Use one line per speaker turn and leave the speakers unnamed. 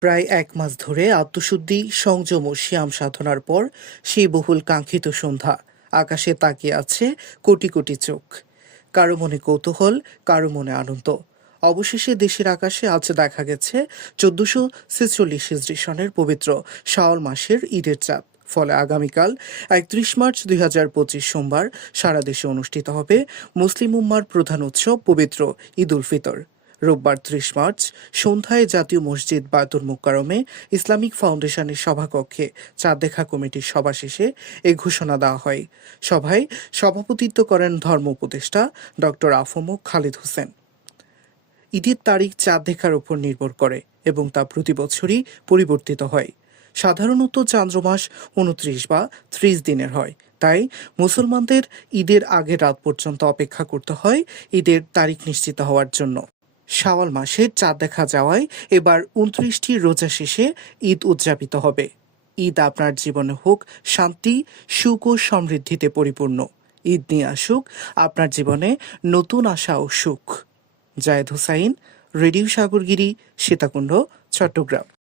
প্রায় এক মাস ধরে আত্মশুদ্ধি, সংযম ও শ্যাম সাধনার পর সেই বহুল কাঙ্ক্ষিত সন্ধ্যা। আকাশে তাকিয়ে আছে কোটি কোটি চোখ। কারও মনে কৌতূহল, কারও মনে আনন্দ। অবশেষে দেশের আকাশে আজ দেখা গেছে চোদ্দশো ছেচল্লিশ হিজরি সনের পবিত্র শাওয়াল মাসের ঈদের চাঁদ। ফলে আগামীকাল একত্রিশ মার্চ দুই হাজার পঁচিশ সোমবার সারা দেশে অনুষ্ঠিত হবে মুসলিম উম্মার প্রধান উৎসব পবিত্র ঈদ উল ফিতর। রোববার ত্রিশ মার্চ, সন্ধ্যায় জাতীয় মসজিদ বায়তুল মুক্কারমে ইসলামিক ফাউন্ডেশনের সভাকক্ষে চাঁদ দেখা কমিটির সভা শেষে এ ঘোষণা দেওয়া হয়। সভায় সভাপতিত্ব করেন ধর্ম উপদেষ্টা ডক্টর আফম খালিদ হোসেন। ঈদের তারিখ চাঁদ দেখার উপর নির্ভর করে এবং তা প্রতি বছরই পরিবর্তিত হয়। সাধারণত চান্দ্রমাস উনত্রিশ বা ত্রিশ দিনের হয়। তাই মুসলমানদের ঈদের আগের রাত পর্যন্ত অপেক্ষা করতে হয় ঈদের তারিখ নিশ্চিত হওয়ার জন্য। শাওয়াল মাসে চাঁদ দেখা যাওয়ায় এবার উনত্রিশটি রোজা শেষে ঈদ উদযাপিত হবে। ঈদ আপনার জীবনে হোক, শান্তি, সুখ ও সমৃদ্ধিতে পরিপূর্ণ। ঈদ নিয়ে আসুক, আপনার জীবনে নতুন আশা ও সুখ। জায়েদ হুসাইন, রেডিও সাগরগিরি, সীতাকুণ্ড, চট্টগ্রাম।